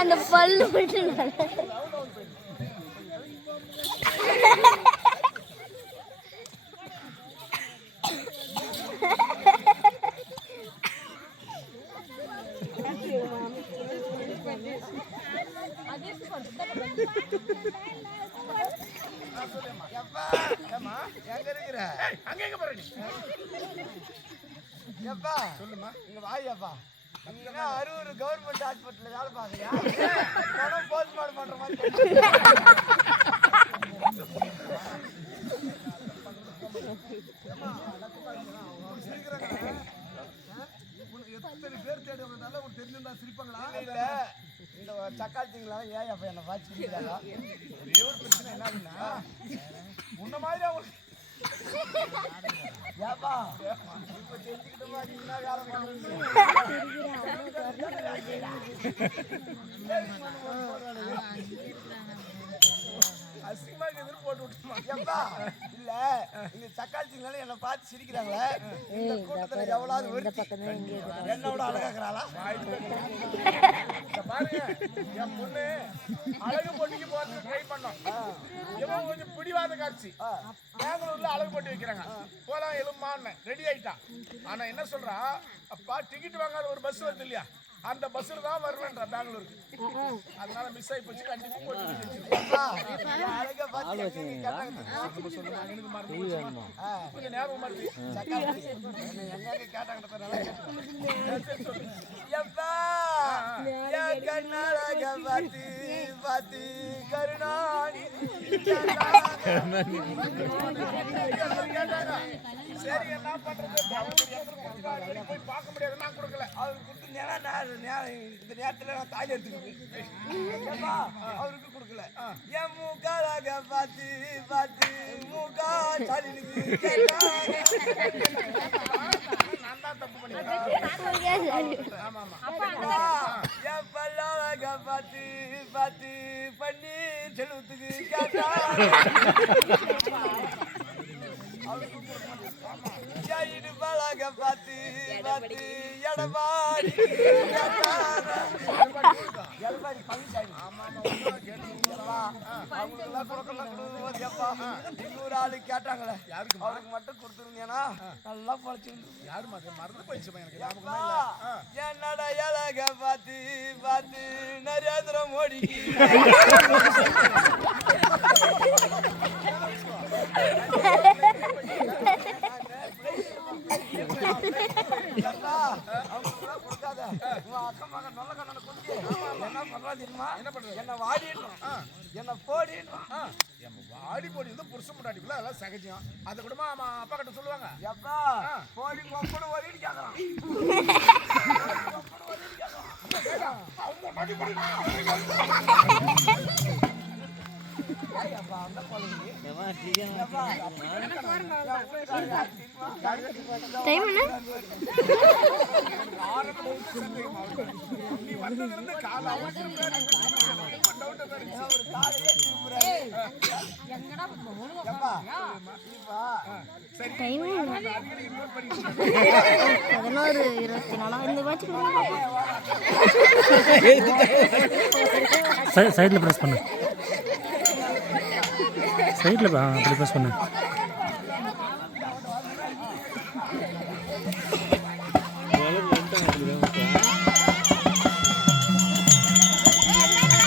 அந்த பல்லு மட்டும் சொல்லுமா இங்க வாயப்பா அரூர் கவர்மெண்ட் ஹாஸ்பிட்டல்ல வேலை பார்க்கறியா பணம் போஸ்ட்மார்ட்டம் பண்ற மாதிரி தெரிஞ்சிருந்தா சிரிப்பாங்களா இல்ல. இந்த சக்காத்திங்களா ஏன் அப்ப என்ன பாத்துக்கிறாங்க ஒரே ஒரு பிரச்சனை என்ன அப்படின்னா முன்ன மாதிரி ஏப்பா இப்ப தெரிஞ்சுக்கிட்டோமா வேலை பண்ணுறீங்க இல்ல இந்த சக்காத்திங்களால என்ன பார்த்து சிரிக்கிறாங்களே. இந்த கூட்டத்துல எவ்வளவு ஒருத்தி என்னோட அழகாக்குறாளா? பாருங்க என் பொண்ணு அழகு போட்டிக்கு போறது ட்ரை பண்ணோம். இவன் கொஞ்சம் பிடிவாத காட்சி. பெங்களூர்ல அழகு போட்டி வைக்கிறாங்க. போலாம் எலும்பான்னு ரெடி ஆயிட்டா. ஆனா என்ன சொல்றா? அப்பா டிக்கெட் வாங்காத ஒரு பஸ் வருது இல்லையா? அந்த பஸ்ல தான் வருவேன்றா பெங்களூருக்கு. அதனால மிஸ் ஆகி போச்சு கண்டிப்பா போட்டு. கொஞ்சம் ஞாபகம் எங்க கேட்டாங்க பார்த்து பார்த்து கருணாநிதி. சரி என்ன பண்றது? அவங்க எத்தனை கொடுத்தாங்க? போய் பார்க்க முடியாது நான் கொடுக்கல. அவருக்கு கொடுத்து நேரம் நான் நேரம் இந்த நேரத்தில் நான் தாய் எடுத்துக்கிட்டு ஏப்பா அவருக்கு கொடுக்கல. என் மூக்காலாக பார்த்து பார்த்து மூக்கா சாலினுக்கு கேட்டாங்க நான் தான் தப்பு பண்ணிட்டேன். ஆமா ஆமா. என் பல்லாழக பார்த்து பார்த்து பண்ணி செல்வத்துக்கு கேட்டா அவருக்கு கொடுக்க பார்த்து பார்த்து எடப்பாடி எடப்பாடி ஆளு கேட்டாங்களே அவருக்கு மட்டும் கொடுத்துருந்தீங்கன்னா நல்லா பழச்சிருந்து யாரு மறந்து மறந்து எனக்கு ஞாபகமே அப்பா, பார்த்து பார்த்து நரேந்திர மோடி என்ன தெரியுமா? என்னை. என் வாடி போடி வந்து புருஷன் முன்னாடிக்குள்ள அதெல்லாம் சகஜம். அதை கூட அம்மா அப்பா கிட்ட சொல்லுவாங்க. ஏப்பா, போடி கொப்பனை ஓடின்னு கேக்குறான். குழந்தை. டைம் என்ன? பதினோரு இருபத்தி நாலா இந்த வாட்ச் சைடில் ப்ரெஸ் பண்ணு. சைடில் அப்படி பேச சொன்னேன்.